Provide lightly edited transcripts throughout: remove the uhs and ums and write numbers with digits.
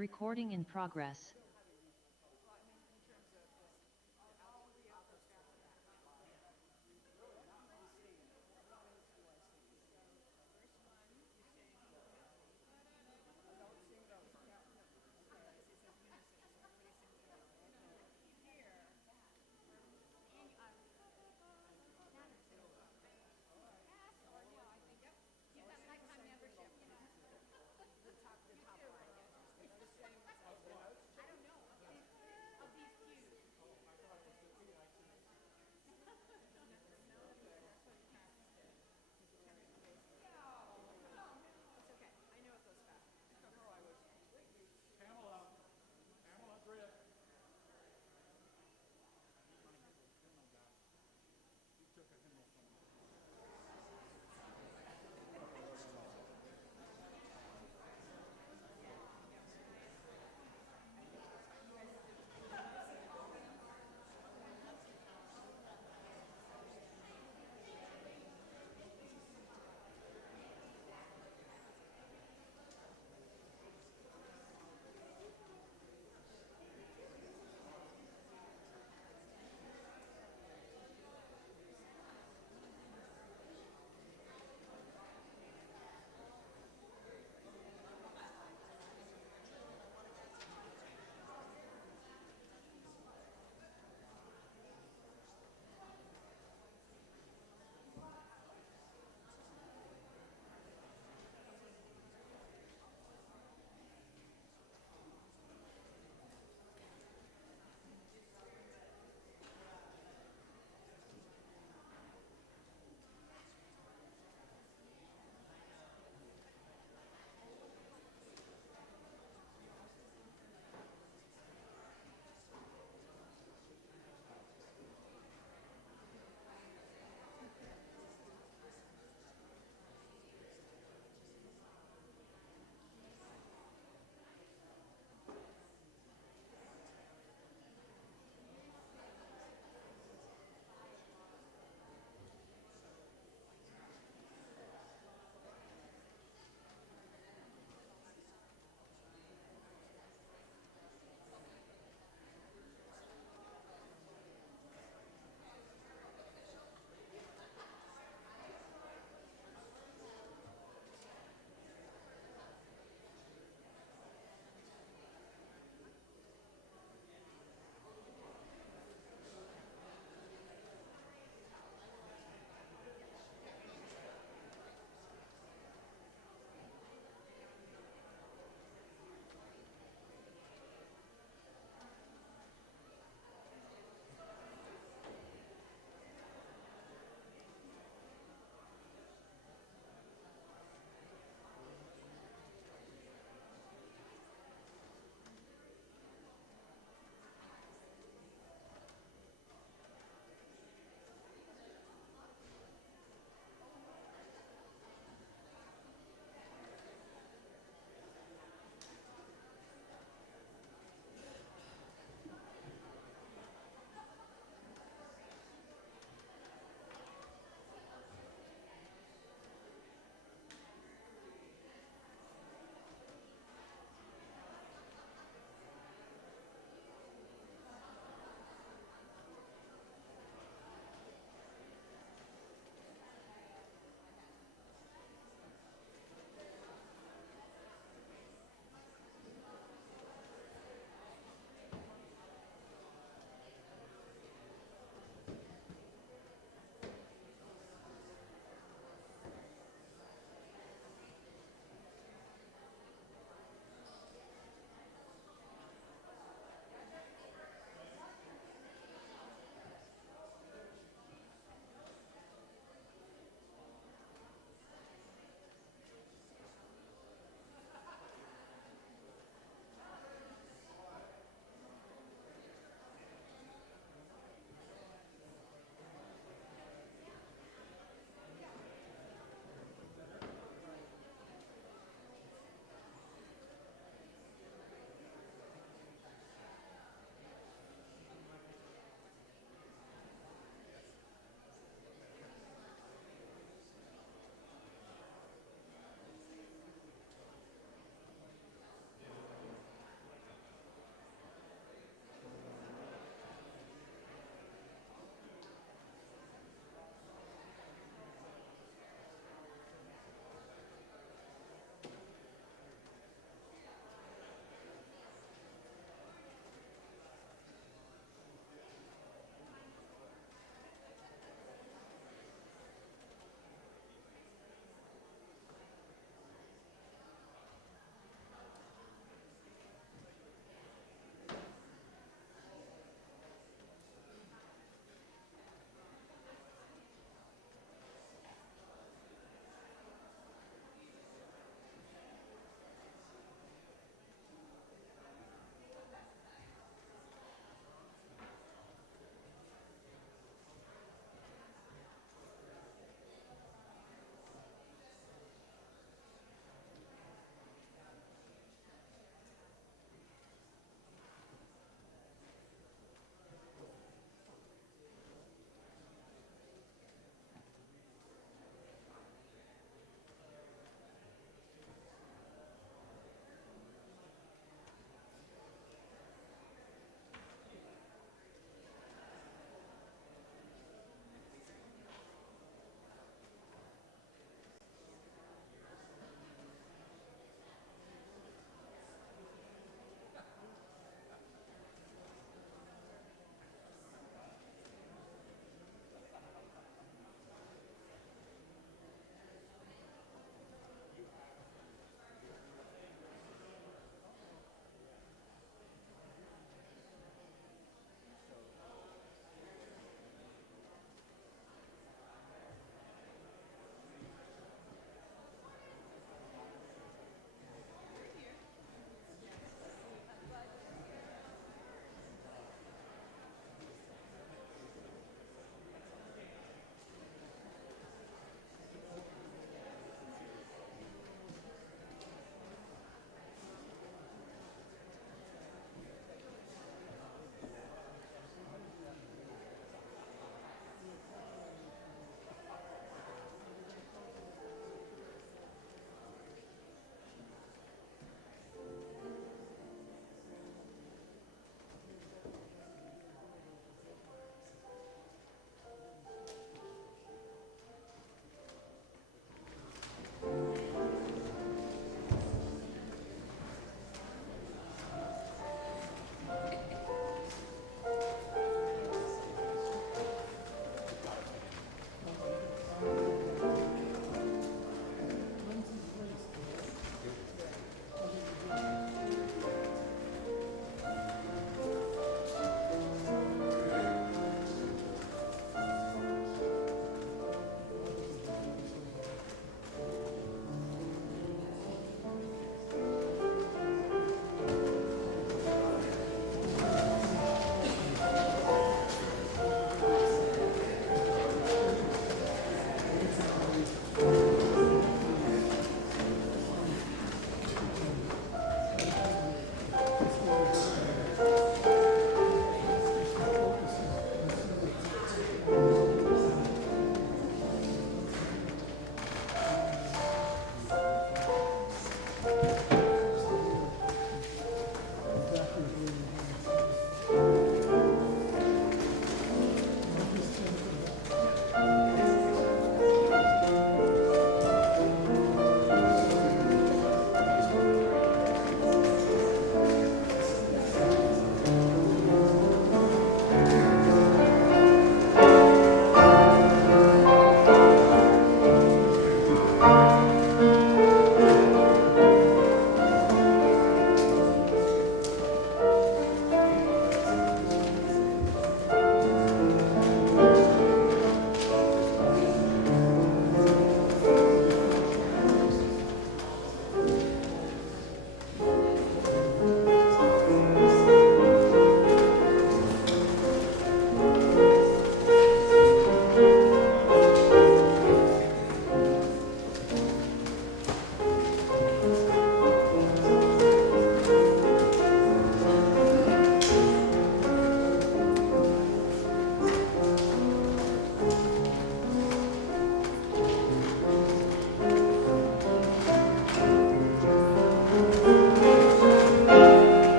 Recording in progress.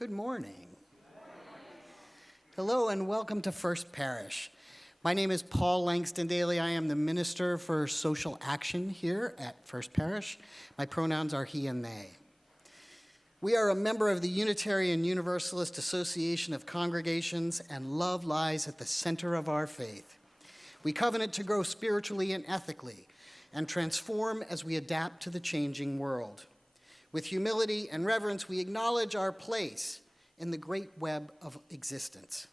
Good morning. Hello and welcome to First Parish. My name is Paul Langston Daly. I am the Minister for Social Action here at First Parish. My pronouns are he and they. We are a member of the Unitarian Universalist Association of Congregations, and love lies at the center of our faith. We covenant to grow spiritually and ethically and transform as we adapt to the changing world. With humility and reverence, we acknowledge our place in the great web of existence.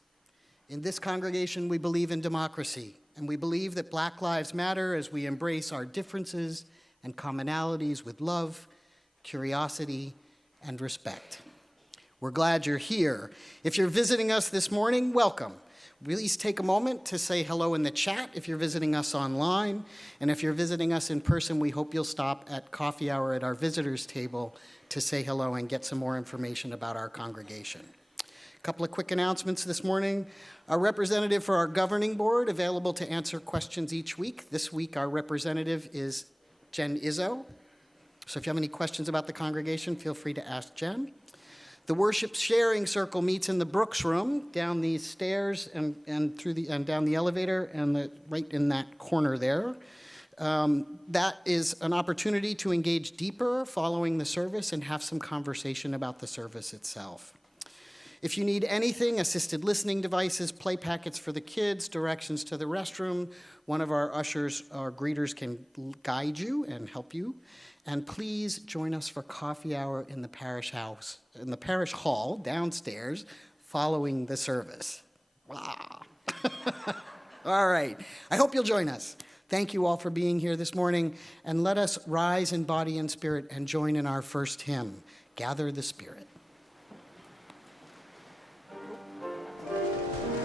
In this congregation, we believe in democracy, and we believe that Black Lives Matter as we embrace our differences and commonalities with love, curiosity, and respect. We're glad you're here. If you're visiting us this morning, welcome. Please take a moment to say hello in the chat if you're visiting us online. And if you're visiting us in person, we hope you'll stop at coffee hour at our visitors table to say hello and get some more information about our congregation. A couple of quick announcements this morning. Our representative for our governing board available to answer questions each week. This week, our representative is Jen Izzo. So if you have any questions about the congregation, feel free to ask Jen. The worship sharing circle meets in the Brooks room, down these stairs and down the elevator, and right in that corner there. That is an opportunity to engage deeper following the service and have some conversation about the service itself. If you need anything, assisted listening devices, play packets for the kids, directions to the restroom, one of our ushers or greeters can guide you and help you. And please join us for coffee hour in the parish hall downstairs following the service. Wow. All right. I hope you'll join us. Thank you all for being here this morning, and let us rise in body and spirit and join in our first hymn, Gather the Spirit. Gather the Spirit.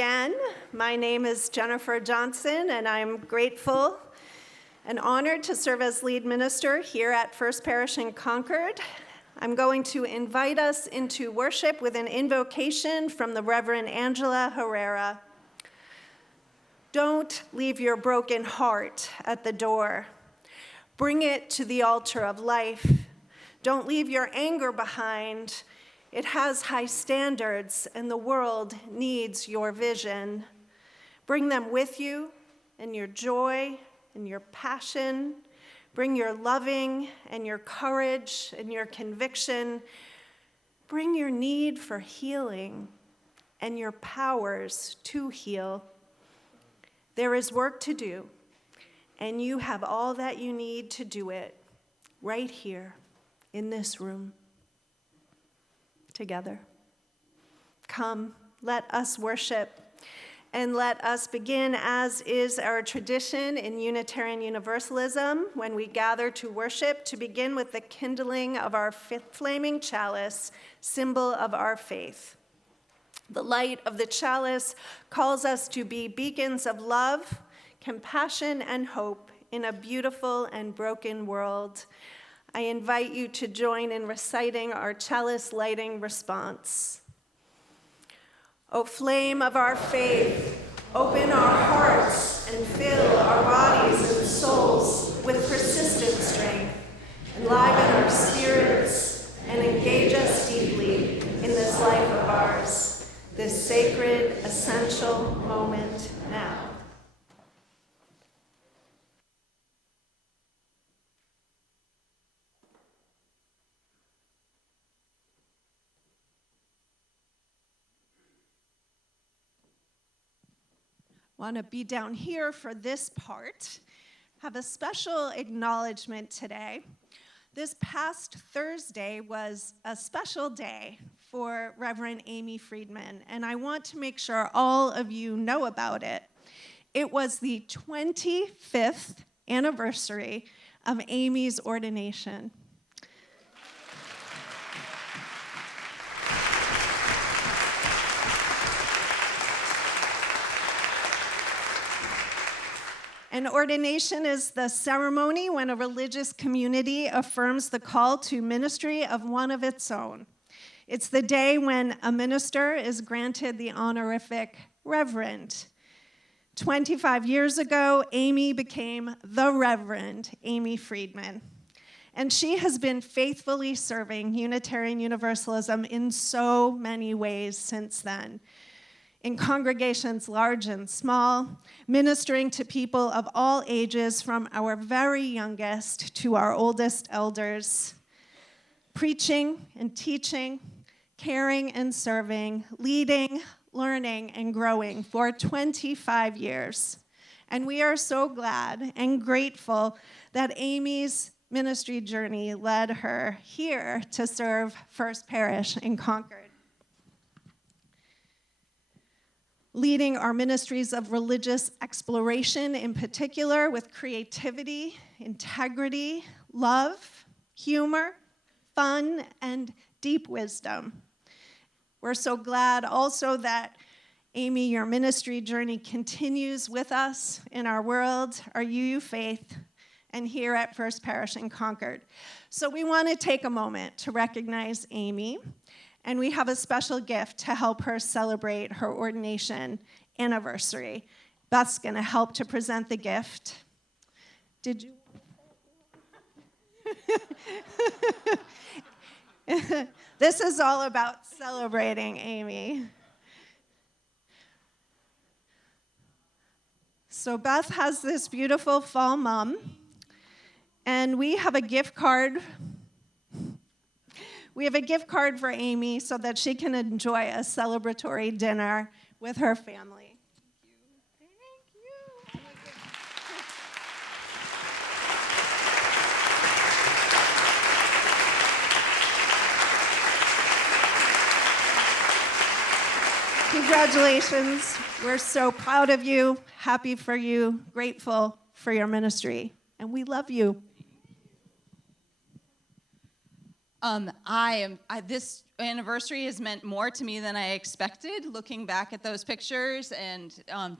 Again, my name is Jennifer Johnson, and I'm grateful and honored to serve as lead minister here at First Parish in Concord. I'm going to invite us into worship with an invocation from the Reverend Angela Herrera. Don't leave your broken heart at the door. Bring it to the altar of life. Don't leave your anger behind. It has high standards, and the world needs your vision. Bring them with you and your joy and your passion. Bring your loving and your courage and your conviction. Bring your need for healing and your powers to heal. There is work to do, and you have all that you need to do it right here in this room together. Come, let us worship, and let us begin, as is our tradition in Unitarian Universalism, when we gather to worship, to begin with the kindling of our flaming chalice, symbol of our faith. The light of the chalice calls us to be beacons of love, compassion, and hope in a beautiful and broken world. I invite you to join in reciting our chalice lighting response. O flame of our faith, open our hearts and fill our bodies and souls with persistent strength. Enliven our spirits and engage us deeply in this life of ours, this sacred, essential moment now. Want to be down here for this part. Have a special acknowledgement today. This past Thursday was a special day for Reverend Amy Friedman, and I want to make sure all of you know about it. It was the 25th anniversary of Amy's ordination. An ordination is the ceremony when a religious community affirms the call to ministry of one of its own. It's the day when a minister is granted the honorific reverend. 25 years ago, Amy became the Reverend Amy Friedman. And she has been faithfully serving Unitarian Universalism in so many ways since then. In congregations large and small, ministering to people of all ages, from our very youngest to our oldest elders, preaching and teaching, caring and serving, leading, learning, and growing for 25 years. And we are so glad and grateful that Amy's ministry journey led her here to serve First Parish in Concord, leading our ministries of religious exploration, in particular, with creativity, integrity, love, humor, fun, and deep wisdom. We're so glad also that, Amy, your ministry journey continues with us in our world, our UU faith, and here at First Parish in Concord. So we want to take a moment to recognize Amy, and we have a special gift to help her celebrate her ordination anniversary. Beth's going to help to present the gift. Did you? This is all about celebrating Amy. So Beth has this beautiful fall mum, and we have a gift card. We have a gift card for Amy so that she can enjoy a celebratory dinner with her family. Thank you. Congratulations. We're so proud of you, happy for you, grateful for your ministry, and we love you. This anniversary has meant more to me than I expected, looking back at those pictures, and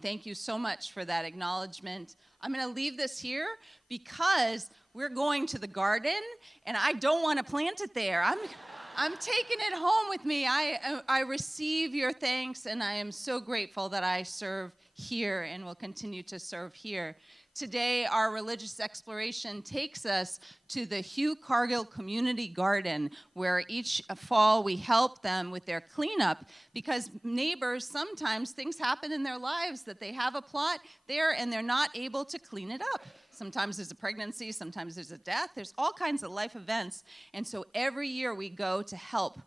thank you so much for that acknowledgement. I'm going to leave this here because we're going to the garden, and I don't want to plant it there. I'm taking it home with me. I receive your thanks, and I am so grateful that I serve here and will continue to serve here. Today, our religious exploration takes us to the Hugh Cargill Community Garden, where each fall we help them with their cleanup, because neighbors, sometimes things happen in their lives that they have a plot there and they're not able to clean it up. Sometimes there's a pregnancy, sometimes there's a death, there's all kinds of life events, and so every year we go to help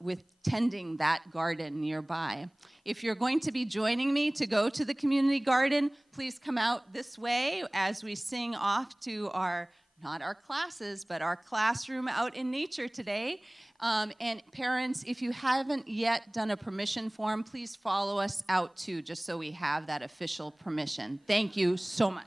with tending that garden nearby. If you're going to be joining me to go to the community garden, please come out this way as we sing off to not our classes, but our classroom out in nature today. And parents, if you haven't yet done a permission form, please follow us out too, just so we have that official permission. Thank you so much.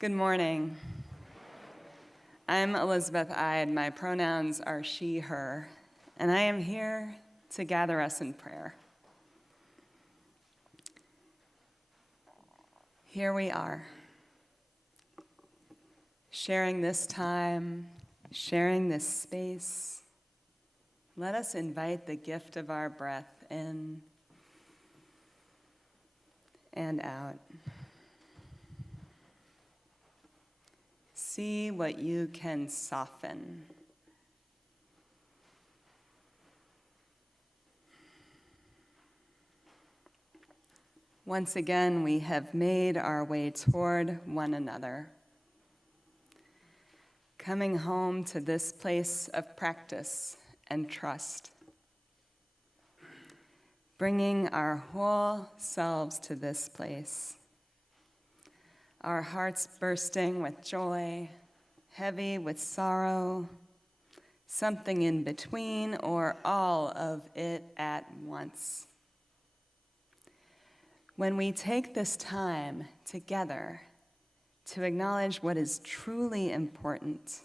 Good morning. I'm Elizabeth Ide. My pronouns are she, her, and I am here to gather us in prayer. Here we are, sharing this time, sharing this space. Let us invite the gift of our breath in and out. See what you can soften. Once again, we have made our way toward one another, coming home to this place of practice and trust, bringing our whole selves to this place. Our hearts bursting with joy, heavy with sorrow, something in between, or all of it at once. When we take this time together to acknowledge what is truly important,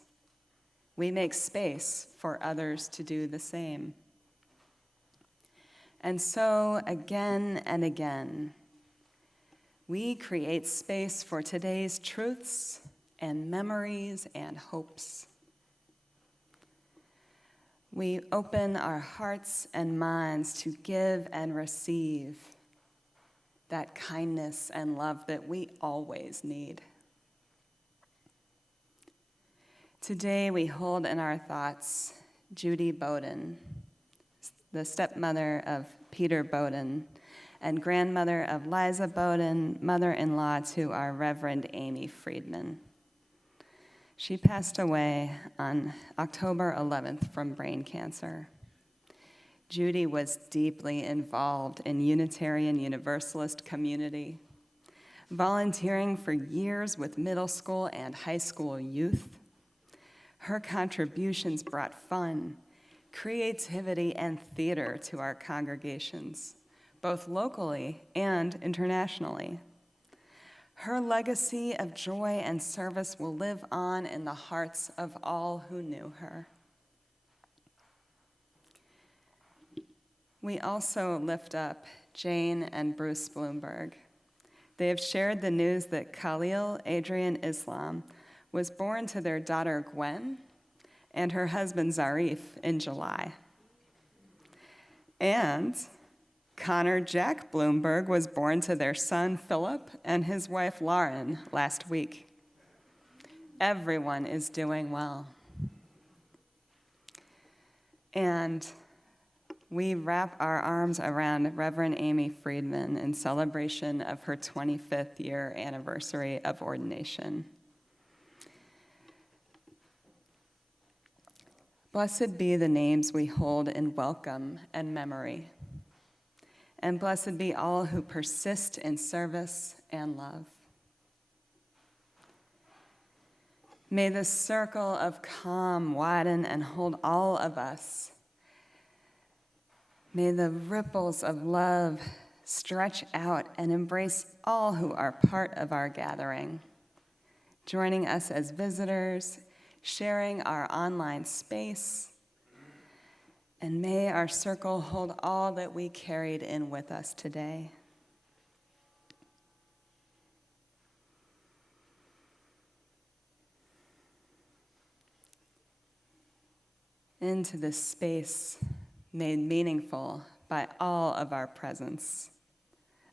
we make space for others to do the same. And so, again and again, we create space for today's truths and memories and hopes. We open our hearts and minds to give and receive that kindness and love that we always need. Today we hold in our thoughts Judy Bowden, the stepmother of Peter Bowden, and grandmother of Liza Bowden, mother-in-law to our Reverend Amy Friedman. She passed away on October 11th from brain cancer. Judy was deeply involved in Unitarian Universalist community, volunteering for years with middle school and high school youth. Her contributions brought fun, creativity, and theater to our congregations, both locally and internationally. Her legacy of joy and service will live on in the hearts of all who knew her. We also lift up Jane and Bruce Bloomberg. They have shared the news that Khalil Adrian Islam was born to their daughter Gwen and her husband Zarif in July. And Connor Jack Bloomberg was born to their son Philip and his wife Lauren last week. Everyone is doing well. And we wrap our arms around Reverend Amy Friedman in celebration of her 25th year anniversary of ordination. Blessed be the names we hold in welcome and memory. And blessed be all who persist in service and love. May the circle of calm widen and hold all of us. May the ripples of love stretch out and embrace all who are part of our gathering, joining us as visitors, sharing our online space, and may our circle hold all that we carried in with us today. Into this space made meaningful by all of our presence,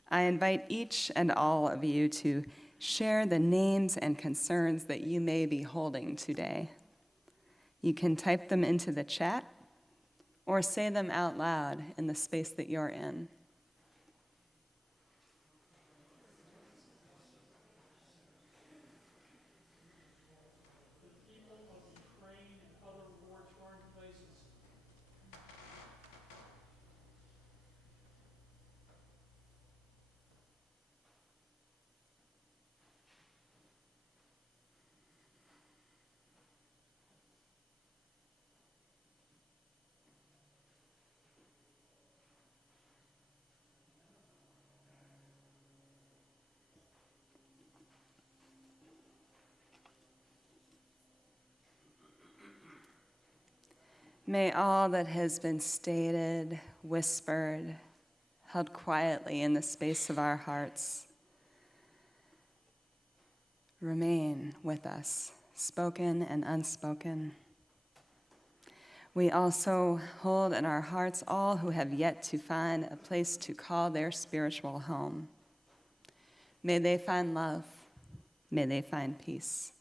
I invite each and all of you to share the names and concerns that you may be holding today. You can type them into the chat or say them out loud in the space that you're in. May all that has been stated, whispered, held quietly in the space of our hearts remain with us, spoken and unspoken. We also hold in our hearts all who have yet to find a place to call their spiritual home. May they find love. May they find peace.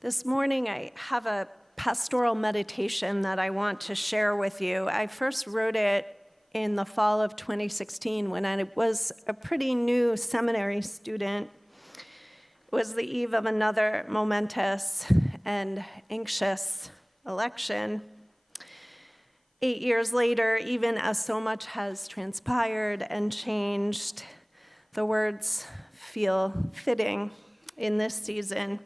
This morning, I have a pastoral meditation that I want to share with you. I first wrote it in the fall of 2016 when I was a pretty new seminary student. It was the eve of another momentous and anxious election. 8 years later, even as so much has transpired and changed, the words feel fitting in this season.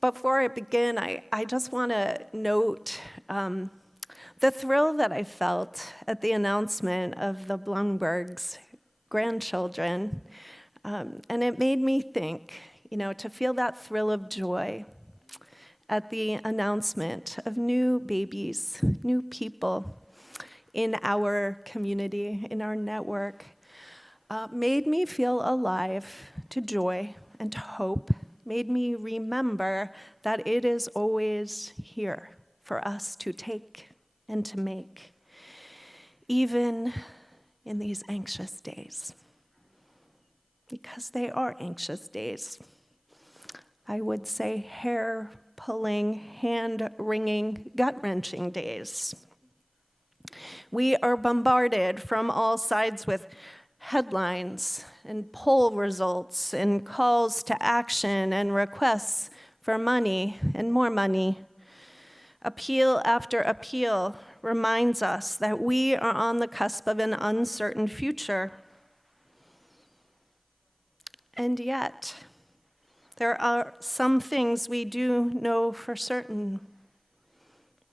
Before I begin, I just want to note the thrill that I felt at the announcement of the Bloombergs' grandchildren. And it made me think, to feel that thrill of joy at the announcement of new babies, new people in our community, in our network, made me feel alive to joy and to hope, made me remember that it is always here for us to take and to make, even in these anxious days. Because they are anxious days. I would say hair-pulling, hand-wringing, gut-wrenching days. We are bombarded from all sides with headlines and poll results and calls to action and requests for money and more money. Appeal after appeal reminds us that we are on the cusp of an uncertain future. And yet, there are some things we do know for certain.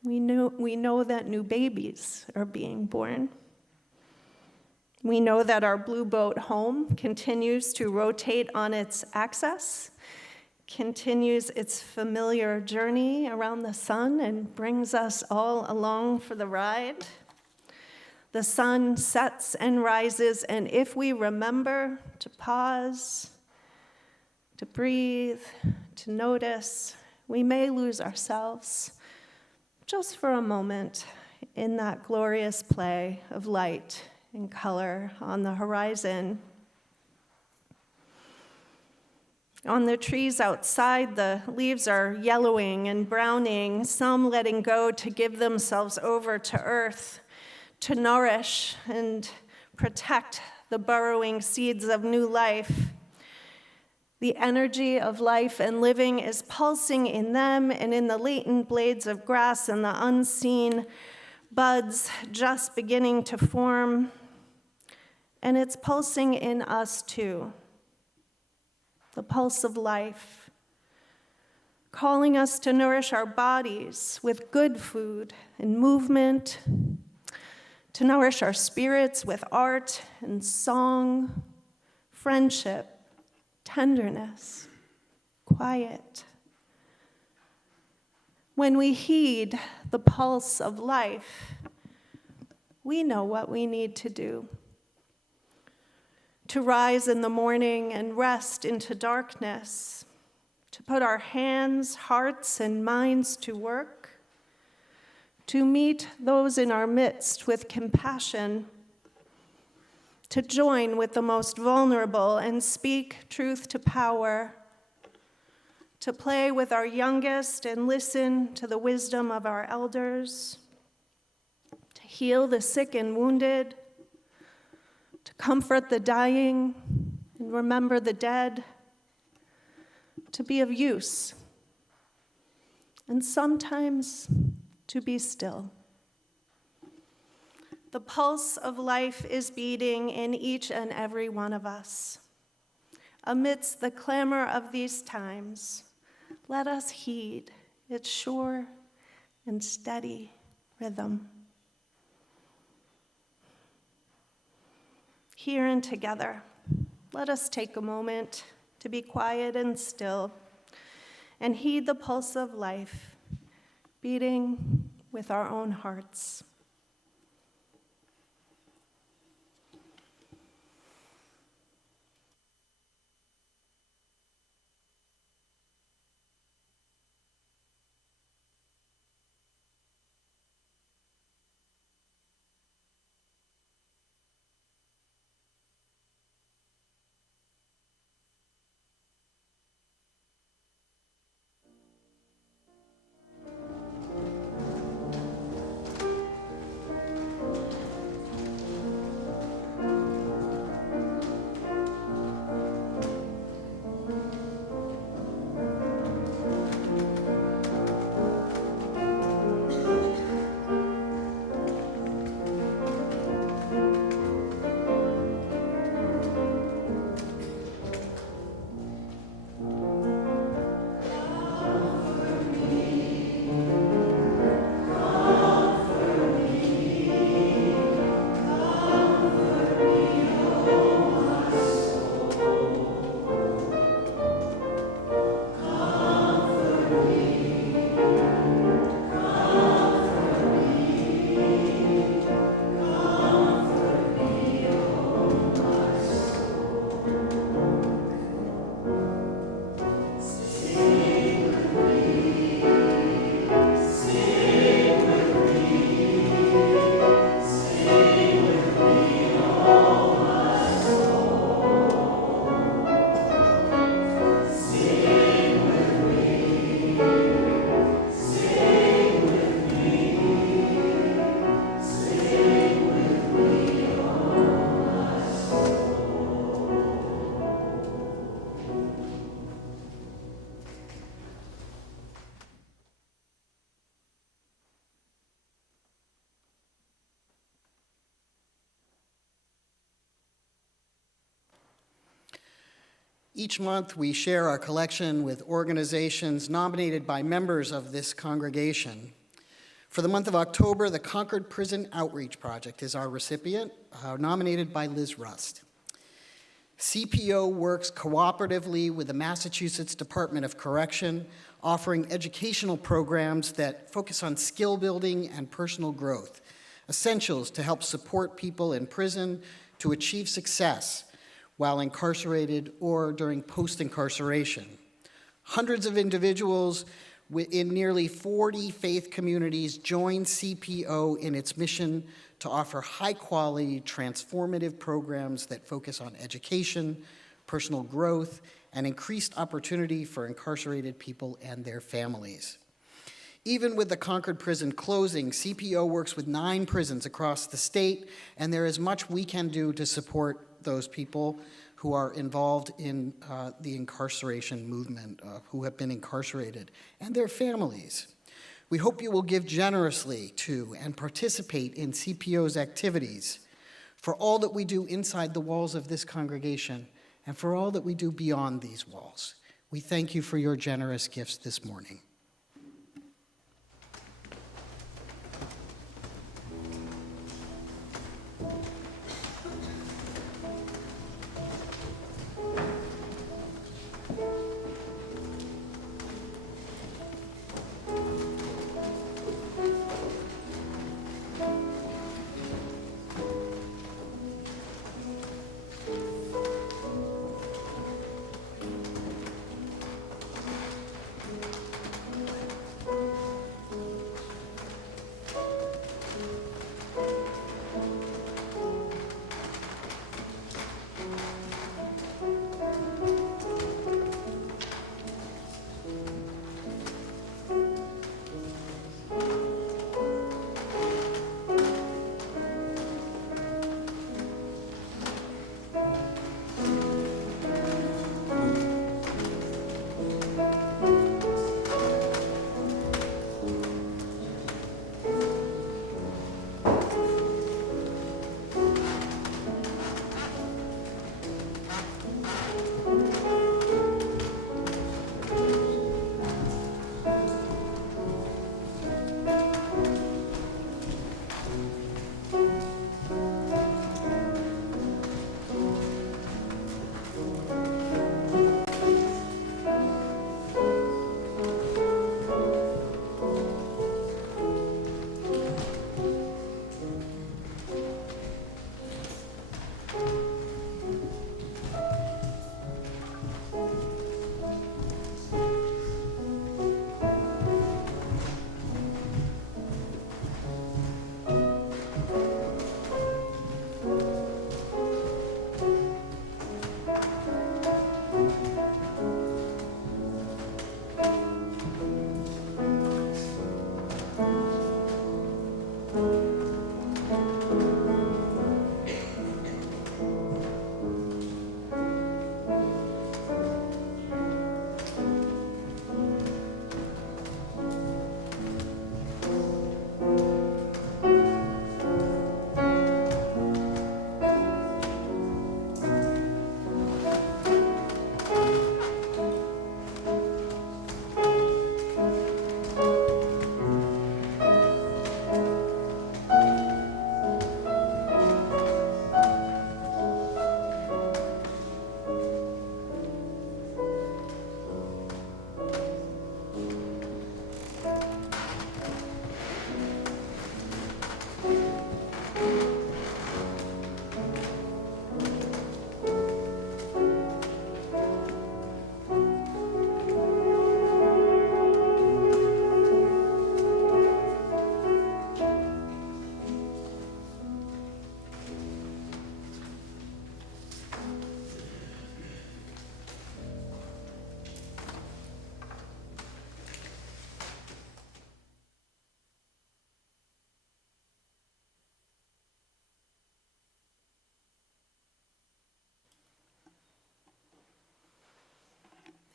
We know that new babies are being born. We know that our blue boat home continues to rotate on its axis, continues its familiar journey around the sun, and brings us all along for the ride. The sun sets and rises, and if we remember to pause, to breathe, to notice, we may lose ourselves just for a moment in that glorious play of light and color on the horizon. On the trees outside, the leaves are yellowing and browning, some letting go to give themselves over to earth, to nourish and protect the burrowing seeds of new life. The energy of life and living is pulsing in them and in the latent blades of grass and the unseen buds just beginning to form. And it's pulsing in us too. The pulse of life, calling us to nourish our bodies with good food and movement, to nourish our spirits with art and song, friendship, tenderness, quiet. When we heed the pulse of life, we know what we need to do. To rise in the morning and rest into darkness, to put our hands, hearts, and minds to work, to meet those in our midst with compassion, to join with the most vulnerable and speak truth to power, to play with our youngest and listen to the wisdom of our elders, to heal the sick and wounded, to comfort the dying and remember the dead, to be of use, and sometimes to be still. The pulse of life is beating in each and every one of us. Amidst the clamor of these times, let us heed its sure and steady rhythm. Here and together, let us take a moment to be quiet and still and heed the pulse of life beating with our own hearts. Each month, we share our collection with organizations nominated by members of this congregation. For the month of October, the Concord Prison Outreach Project is our recipient, nominated by Liz Rust. CPO works cooperatively with the Massachusetts Department of Correction, offering educational programs that focus on skill building and personal growth, essentials to help support people in prison to achieve success while incarcerated or during post-incarceration. Hundreds of individuals in nearly 40 faith communities join CPO in its mission to offer high-quality, transformative programs that focus on education, personal growth, and increased opportunity for incarcerated people and their families. Even with the Concord prison closing, CPO works with 9 prisons across the state, and there is much we can do to support those people who are involved in the incarceration movement, who have been incarcerated, and their families. We hope you will give generously to and participate in CPO's activities for all that we do inside the walls of this congregation and for all that we do beyond these walls. We thank you for your generous gifts this morning.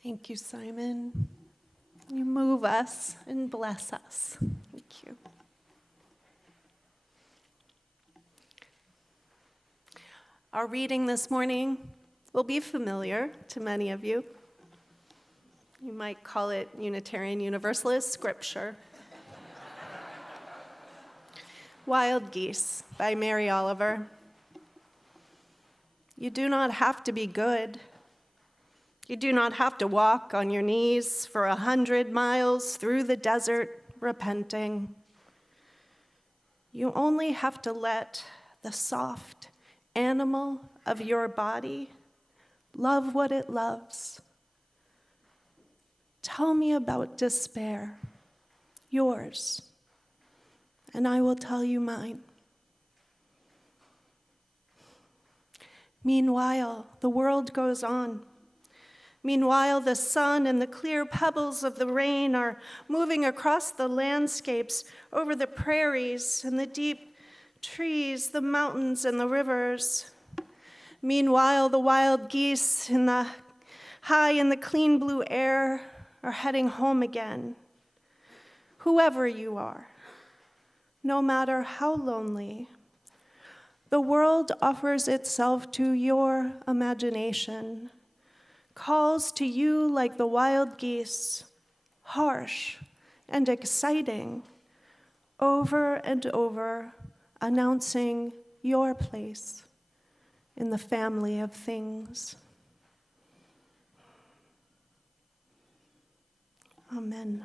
Thank you, Simon. You move us and bless us. Thank you. Our reading this morning will be familiar to many of you. You might call it Unitarian Universalist scripture. Wild Geese by Mary Oliver. You do not have to be good. You do not have to walk on your knees for 100 miles through the desert repenting. You only have to let the soft animal of your body love what it loves. Tell me about despair, yours, and I will tell you mine. Meanwhile, the world goes on. Meanwhile, the sun and the clear pebbles of the rain are moving across the landscapes, over the prairies and the deep trees, the mountains and the rivers. Meanwhile, the wild geese high in the clean blue air are heading home again. Whoever you are, no matter how lonely, the world offers itself to your imagination, calls to you like the wild geese, harsh and exciting, over and over, announcing your place in the family of things. Amen.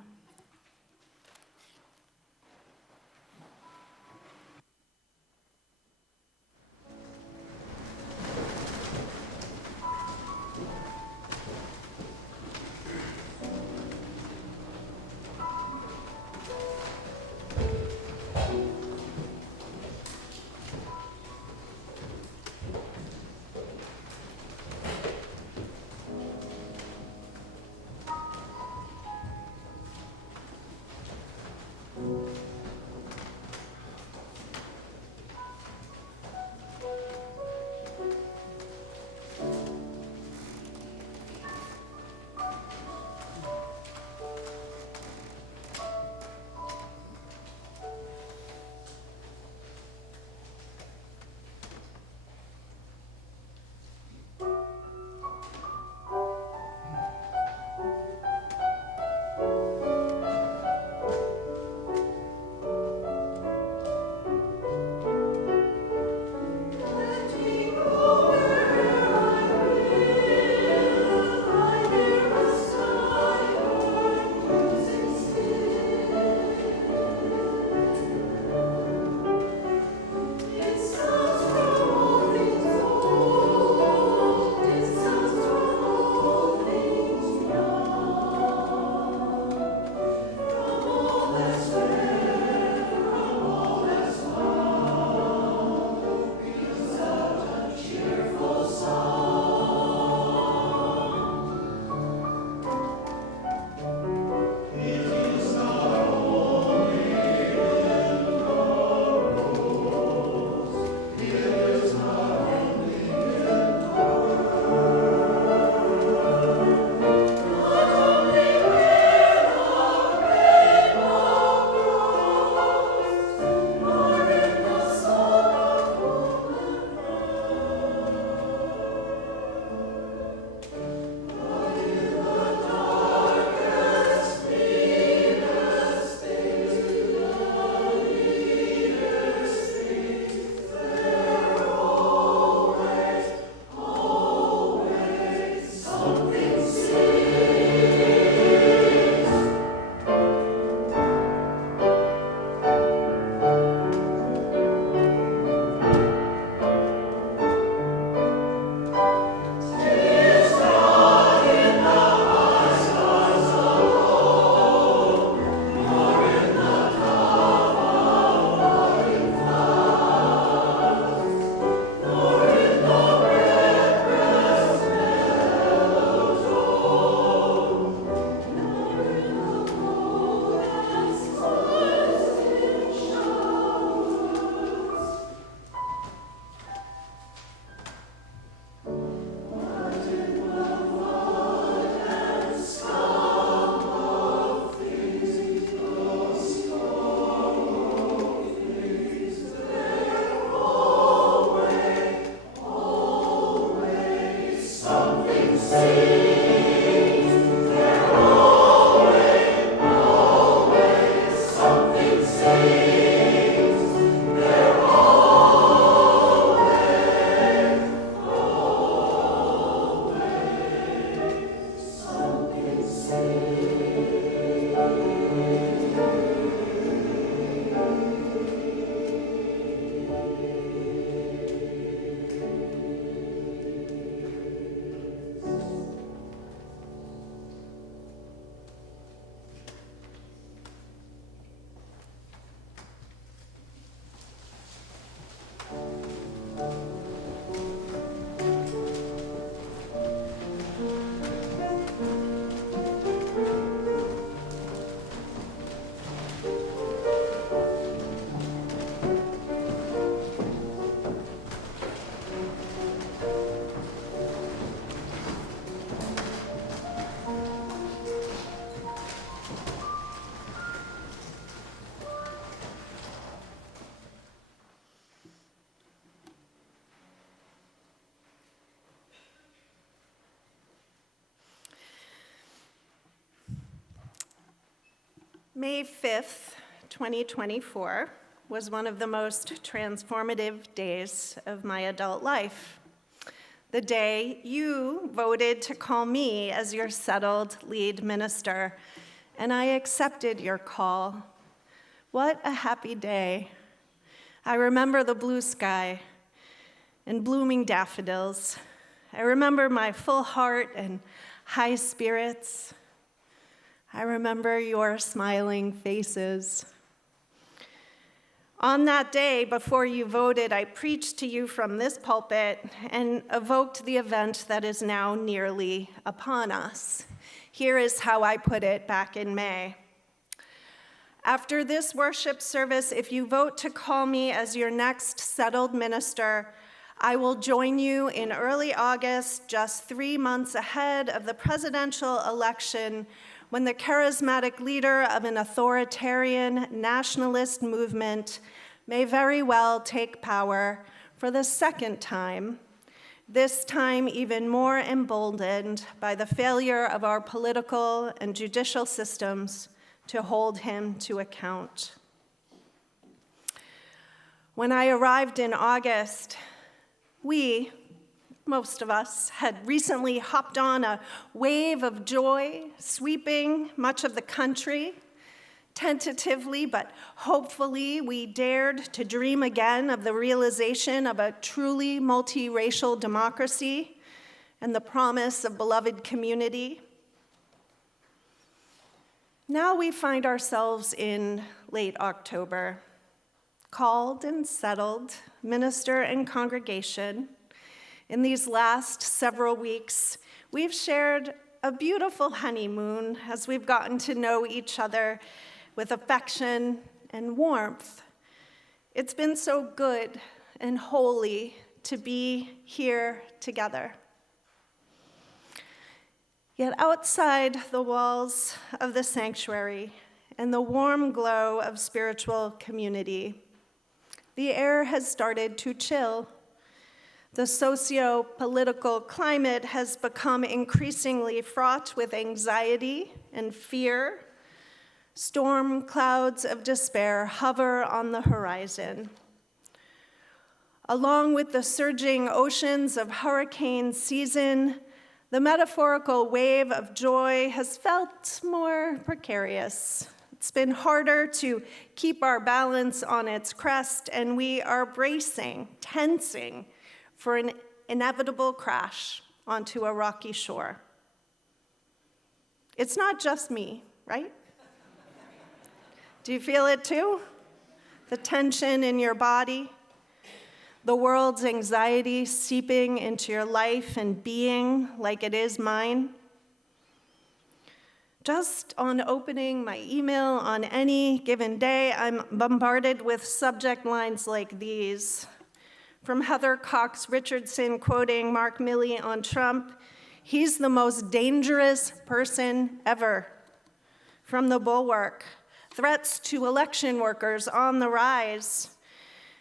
May 5th, 2024 was one of the most transformative days of my adult life. The day you voted to call me as your settled lead minister, and I accepted your call. What a happy day. I remember the blue sky and blooming daffodils. I remember my full heart and high spirits. I remember your smiling faces. On that day, before you voted, I preached to you from this pulpit and evoked the event that is now nearly upon us. Here is how I put it back in May. After this worship service, if you vote to call me as your next settled minister, I will join you in early August, just 3 months ahead of the presidential election, when the charismatic leader of an authoritarian nationalist movement may very well take power for the second time, this time even more emboldened by the failure of our political and judicial systems to hold him to account. When I arrived in August, most of us, had recently hopped on a wave of joy sweeping much of the country. Tentatively, but hopefully, we dared to dream again of the realization of a truly multiracial democracy and the promise of beloved community. Now we find ourselves in late October, called and settled, minister and congregation. In these last several weeks, we've shared a beautiful honeymoon as we've gotten to know each other with affection and warmth. It's been so good and holy to be here together. Yet outside the walls of the sanctuary and the warm glow of spiritual community, the air has started to chill. The socio-political climate has become increasingly fraught with anxiety and fear. Storm clouds of despair hover on the horizon. Along with the surging oceans of hurricane season, the metaphorical wave of joy has felt more precarious. It's been harder to keep our balance on its crest, and we are bracing, tensing for an inevitable crash onto a rocky shore. It's not just me, right? Do you feel it too? The tension in your body? The world's anxiety seeping into your life and being like it is mine? Just on opening my email on any given day, I'm bombarded with subject lines like these. From Heather Cox Richardson quoting Mark Milley on Trump, "He's the most dangerous person ever." From The Bulwark, threats to election workers on the rise.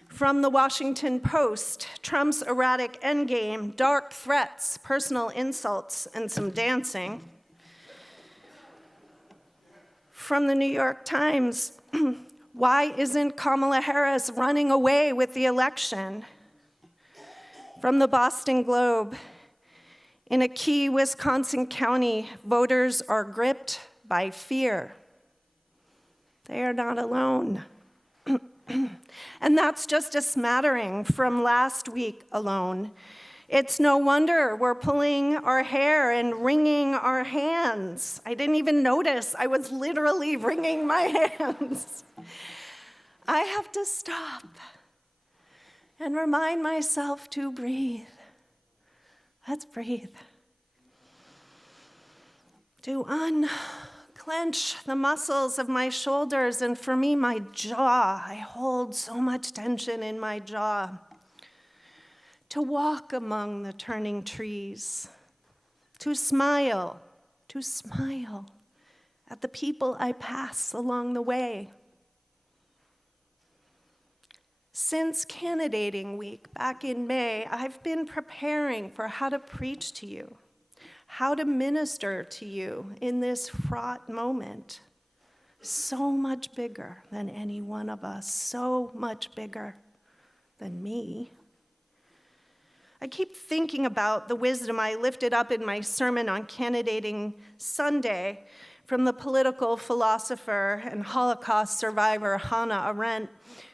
From The Washington Post, Trump's erratic endgame, dark threats, personal insults, and some dancing. From The New York Times, why isn't Kamala Harris running away with the election? From the Boston Globe, in a key Wisconsin county, voters are gripped by fear. They are not alone. And that's just a smattering from last week alone. It's no wonder we're pulling our hair and wringing our hands. I didn't even notice. I was literally wringing my hands. I have to stop and remind myself to breathe. Let's breathe. To unclench the muscles of my shoulders, and for me, my jaw. I hold so much tension in my jaw. To walk among the turning trees. To smile at the people I pass along the way. Since candidating week back in May, I've been preparing for how to preach to you, how to minister to you in this fraught moment. so much bigger than any one of us, so much bigger than me. I keep thinking about the wisdom I lifted up in my sermon on Candidating Sunday from the political philosopher and Holocaust survivor Hannah Arendt,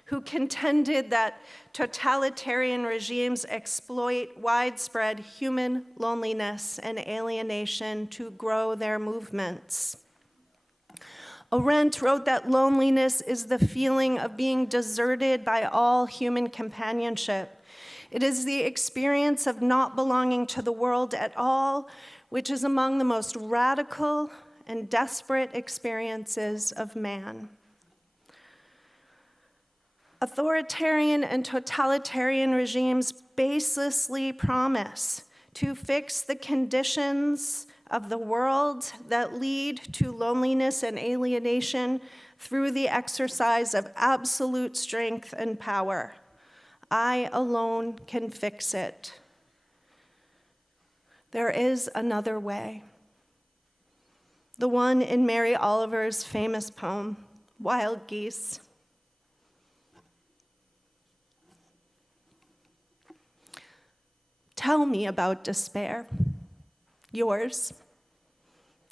who contended that totalitarian regimes exploit widespread human loneliness and alienation to grow their movements. Arendt wrote that loneliness is the feeling of being deserted by all human companionship. It is the experience of not belonging to the world at all, which is among the most radical and desperate experiences of man. Authoritarian and totalitarian regimes baselessly promise to fix the conditions of the world that lead to loneliness and alienation through the exercise of absolute strength and power. I alone can fix it. There is another way. The one in Mary Oliver's famous poem, Wild Geese. Tell me about despair, yours,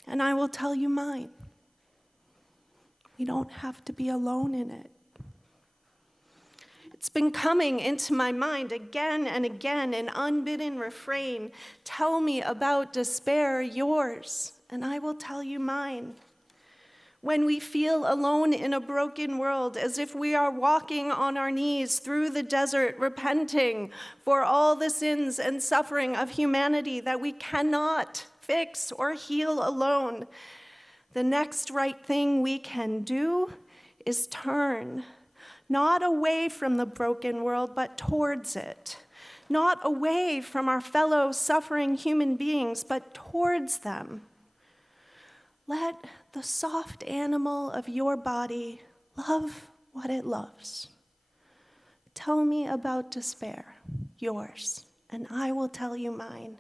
and I will tell you mine. We don't have to be alone in it. It's been coming into my mind again and again, an unbidden refrain. Tell me about despair, yours, and I will tell you mine. When we feel alone in a broken world, as if we are walking on our knees through the desert, repenting for all the sins and suffering of humanity that we cannot fix or heal alone, the next right thing we can do is turn, not away from the broken world, but towards it. Not away from our fellow suffering human beings, but towards them. Let the soft animal of your body love what it loves. Tell me about despair, yours, and I will tell you mine.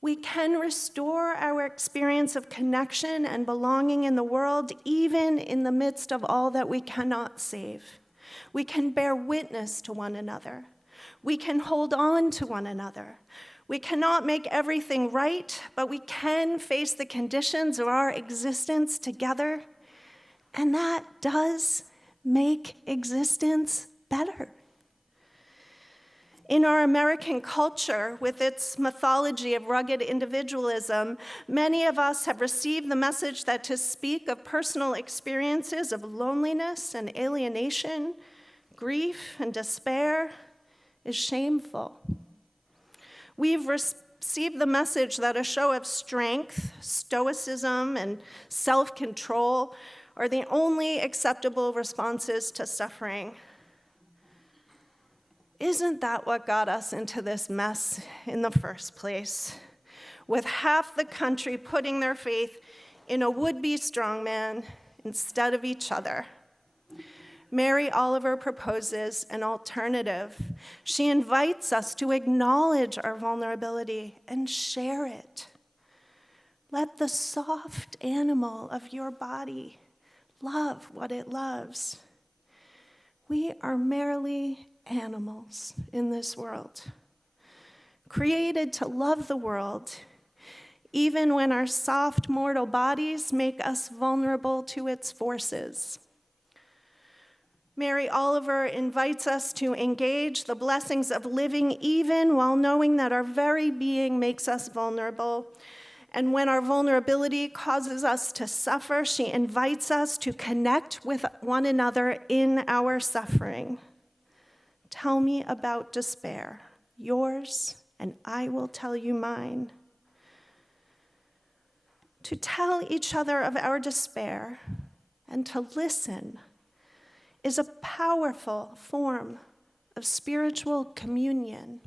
We can restore our experience of connection and belonging in the world, even in the midst of all that we cannot save. We can bear witness to one another. We can hold on to one another. We cannot make everything right, but we can face the conditions of our existence together, and that does make existence better. In our American culture, with its mythology of rugged individualism, many of us have received the message that to speak of personal experiences of loneliness and alienation, grief and despair is shameful. We've received the message that a show of strength, stoicism, and self-control are the only acceptable responses to suffering. Isn't that what got us into this mess in the first place? With half the country putting their faith in a would-be strongman instead of each other. Mary Oliver proposes an alternative. She invites us to acknowledge our vulnerability and share it. Let the soft animal of your body love what it loves. We are merely animals in this world, created to love the world, even when our soft mortal bodies make us vulnerable to its forces. Mary Oliver invites us to engage the blessings of living even while knowing that our very being makes us vulnerable. And when our vulnerability causes us to suffer, she invites us to connect with one another in our suffering. Tell me about despair, yours, and I will tell you mine. To tell each other of our despair and to listen is a powerful form of spiritual communion.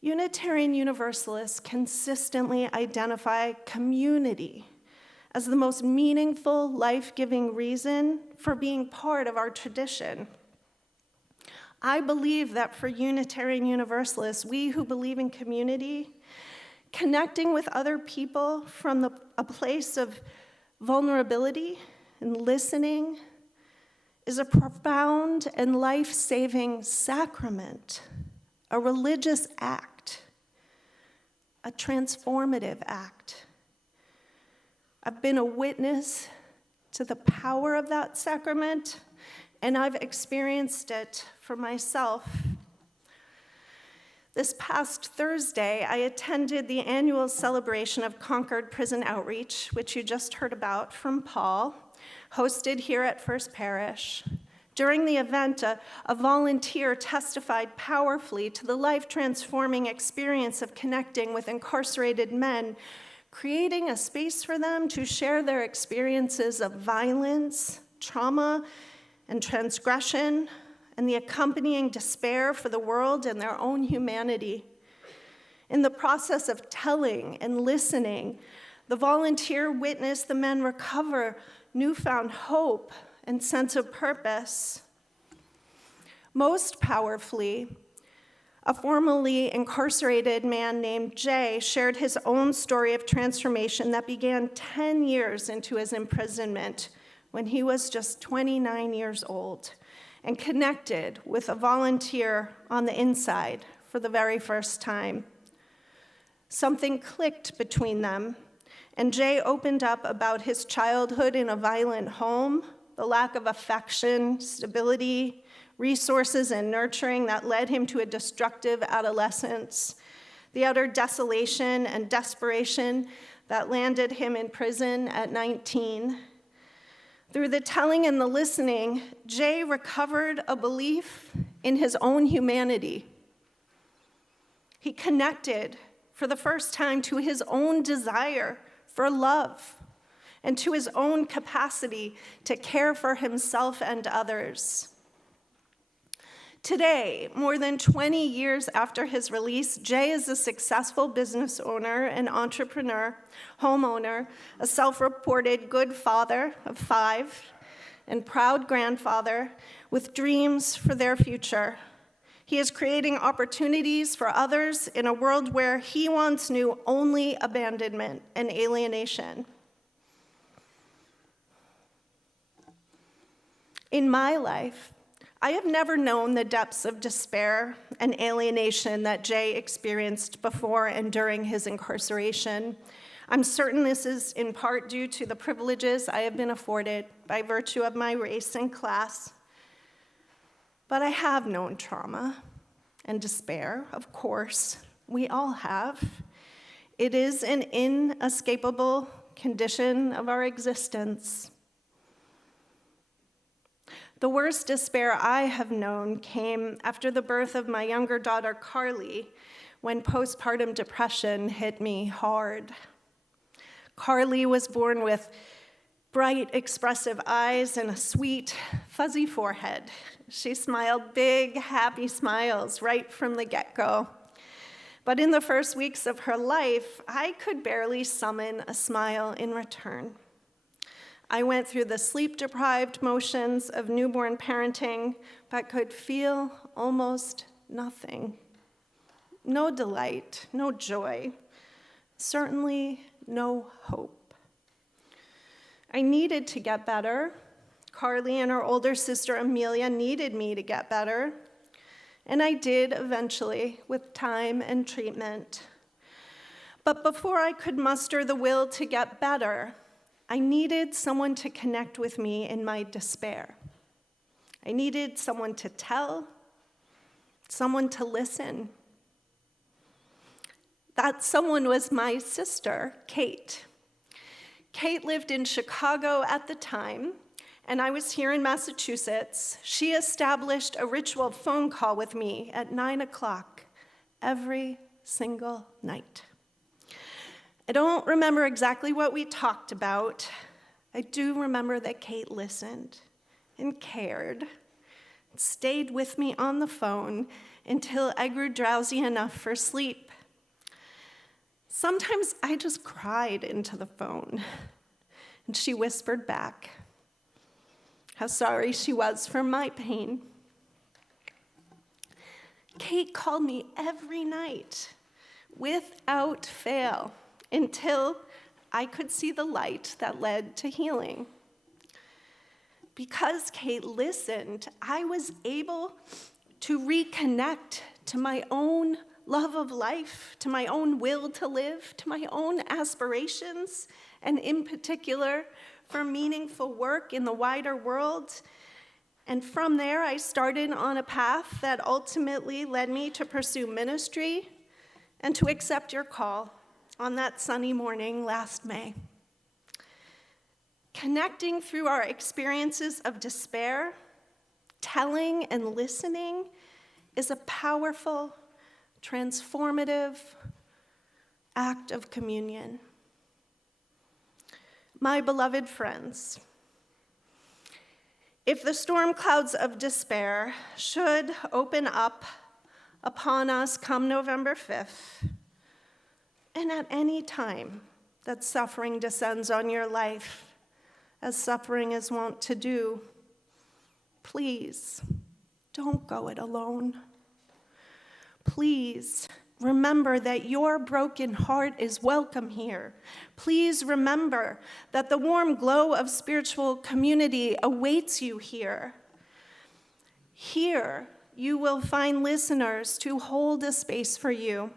Unitarian Universalists consistently identify community as the most meaningful, life-giving reason for being part of our tradition. I believe that for Unitarian Universalists, we who believe in community, connecting with other people from a place of vulnerability and listening is a profound and life-saving sacrament, a religious act, a transformative act. I've been a witness to the power of that sacrament, and I've experienced it for myself. This past Thursday, I attended the annual celebration of Concord Prison Outreach, which you just heard about from Paul, hosted here at First Parish. During the event, a volunteer testified powerfully to the life-transforming experience of connecting with incarcerated men, creating a space for them to share their experiences of violence, trauma, and transgression, and the accompanying despair for the world and their own humanity. In the process of telling and listening, the volunteer witnessed the men recover newfound hope and sense of purpose. Most powerfully, a formerly incarcerated man named Jay shared his own story of transformation that began 10 years into his imprisonment when he was just 29 years old, and connected with a volunteer on the inside for the very first time. Something clicked between them, and Jay opened up about his childhood in a violent home, the lack of affection, stability, resources, and nurturing that led him to a destructive adolescence, the utter desolation and desperation that landed him in prison at 19. Through the telling and the listening, Jay recovered a belief in his own humanity. He connected for the first time to his own desire for love and to his own capacity to care for himself and others. Today, more than 20 years after his release, Jay is a successful business owner, an entrepreneur, homeowner, a self-reported good father of 5, and proud grandfather with dreams for their future. He is creating opportunities for others in a world where he once knew only abandonment and alienation. In my life, I have never known the depths of despair and alienation that Jay experienced before and during his incarceration. I'm certain this is in part due to the privileges I have been afforded by virtue of my race and class. But I have known trauma and despair, of course. We all have. It is an inescapable condition of our existence. The worst despair I have known came after the birth of my younger daughter, Carly, when postpartum depression hit me hard. Carly was born with bright, expressive eyes and a sweet, fuzzy forehead. She smiled big, happy smiles right from the get-go. But in the first weeks of her life, I could barely summon a smile in return. I went through the sleep-deprived motions of newborn parenting, but could feel almost nothing. No delight, no joy, certainly no hope. I needed to get better. Carly and her older sister Amelia needed me to get better, and I did eventually with time and treatment. But before I could muster the will to get better, I needed someone to connect with me in my despair. I needed someone to tell, someone to listen. That someone was my sister, Kate. Kate lived in Chicago at the time, and I was here in Massachusetts. She established a ritual phone call with me at 9 o'clock every single night. I don't remember exactly what we talked about. I do remember that Kate listened and cared, and stayed with me on the phone until I grew drowsy enough for sleep. Sometimes I just cried into the phone, and she whispered back how sorry she was for my pain. Kate called me every night without fail until I could see the light that led to healing. Because Kate listened, I was able to reconnect to my own love of life, to my own will to live, to my own aspirations, and in particular, for meaningful work in the wider world. And from there, I started on a path that ultimately led me to pursue ministry and to accept your call on that sunny morning last May. Connecting through our experiences of despair, telling and listening is a powerful, transformative act of communion. My beloved friends, if the storm clouds of despair should open up upon us come November 5th, and at any time that suffering descends on your life, as suffering is wont to do, please don't go it alone. Please remember that your broken heart is welcome here. Please remember that the warm glow of spiritual community awaits you here. Here, you will find listeners to hold a space for you,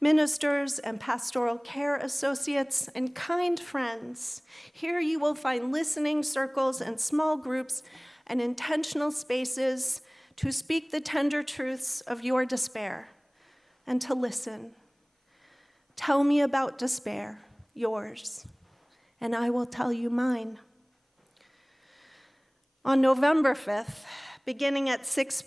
ministers and pastoral care associates and kind friends. Here you will find listening circles and small groups and intentional spaces to speak the tender truths of your despair and to listen. Tell me about despair, yours, and I will tell you mine. On November 5th, beginning at 6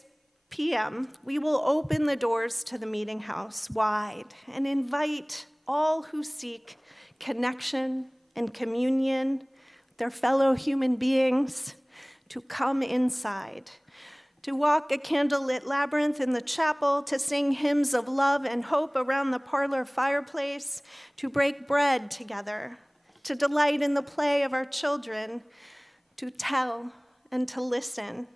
p.m., we will open the doors to the meeting house wide and invite all who seek connection and communion with their fellow human beings to come inside, to walk a candlelit labyrinth in the chapel, to sing hymns of love and hope around the parlor fireplace, to break bread together, to delight in the play of our children, to tell and to listen.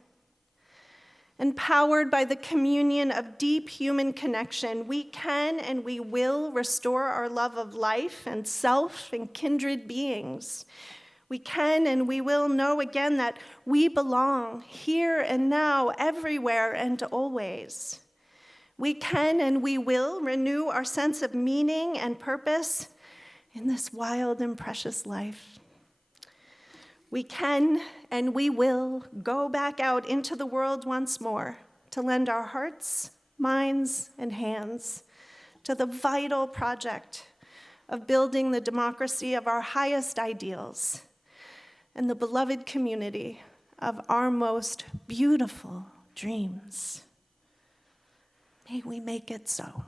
Empowered by the communion of deep human connection, we can and we will restore our love of life and self and kindred beings. We can and we will know again that we belong here and now, everywhere and always. We can and we will renew our sense of meaning and purpose in this wild and precious life. We can and we will go back out into the world once more to lend our hearts, minds, and hands to the vital project of building the democracy of our highest ideals and the beloved community of our most beautiful dreams. May we make it so.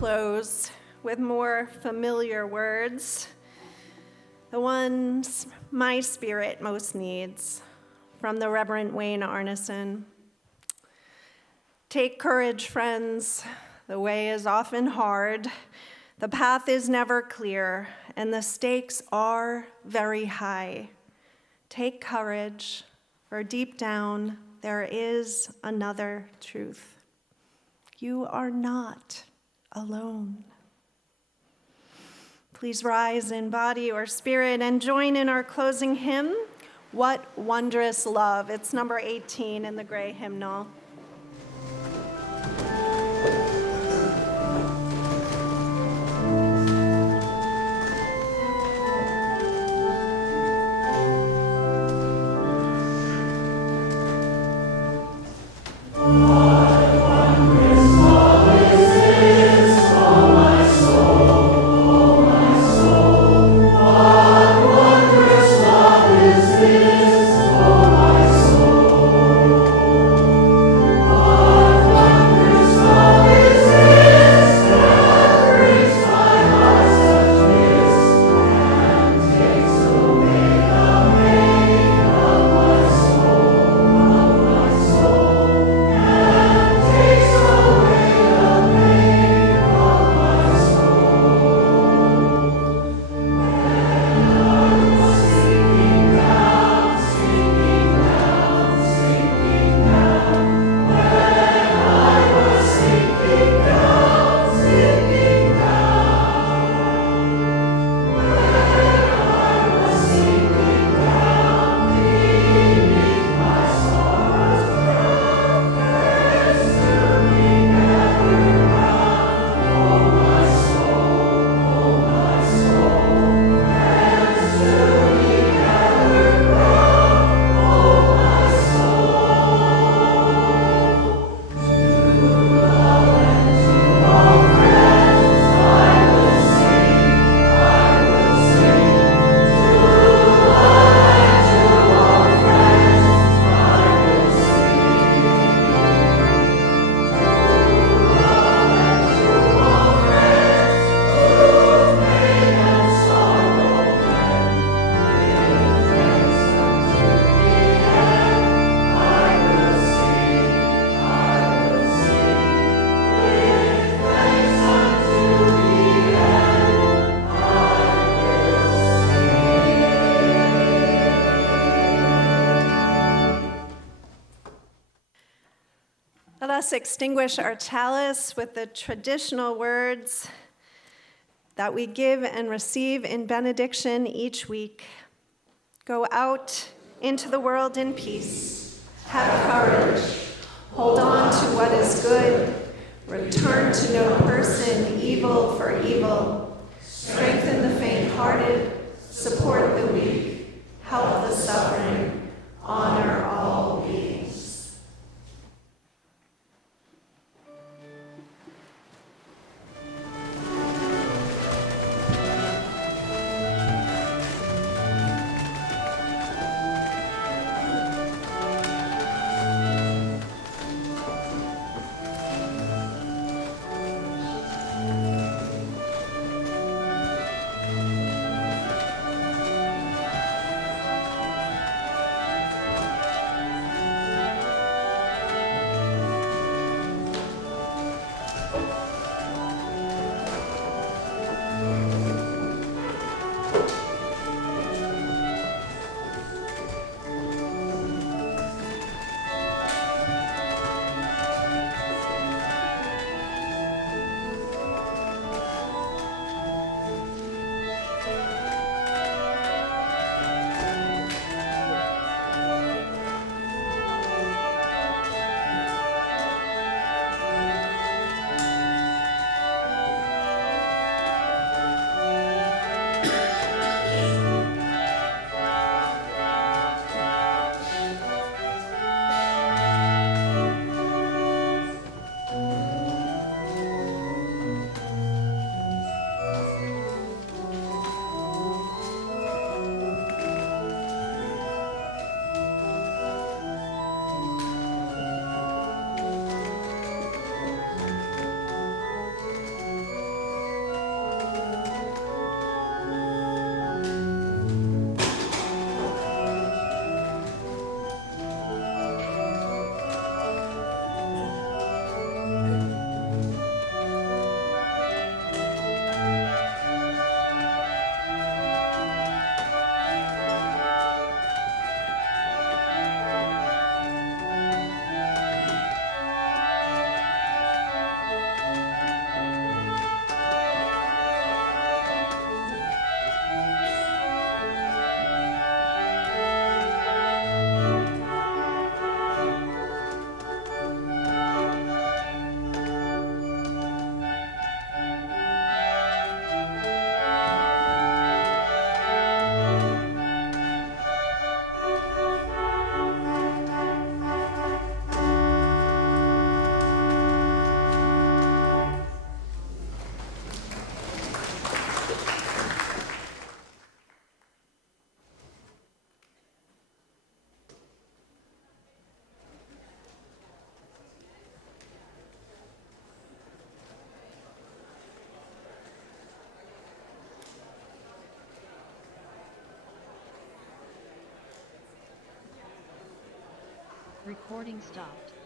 close with more familiar words, the ones my spirit most needs, from the Reverend Wayne Arneson. Take courage, friends. The way is often hard, the path is never clear, and the stakes are very high. Take courage, for deep down there is another truth. You are not alone. Please rise in body or spirit and join in our closing hymn, What Wondrous Love. It's number 18 in the gray hymnal. Let us extinguish our chalice with the traditional words that we give and receive in benediction each week. Go out into the world in peace. Have courage. Hold on to what is good. Return to no person evil for evil. Strengthen the faint-hearted. Support the weak. Help the suffering. Honor all beings. Recording stopped.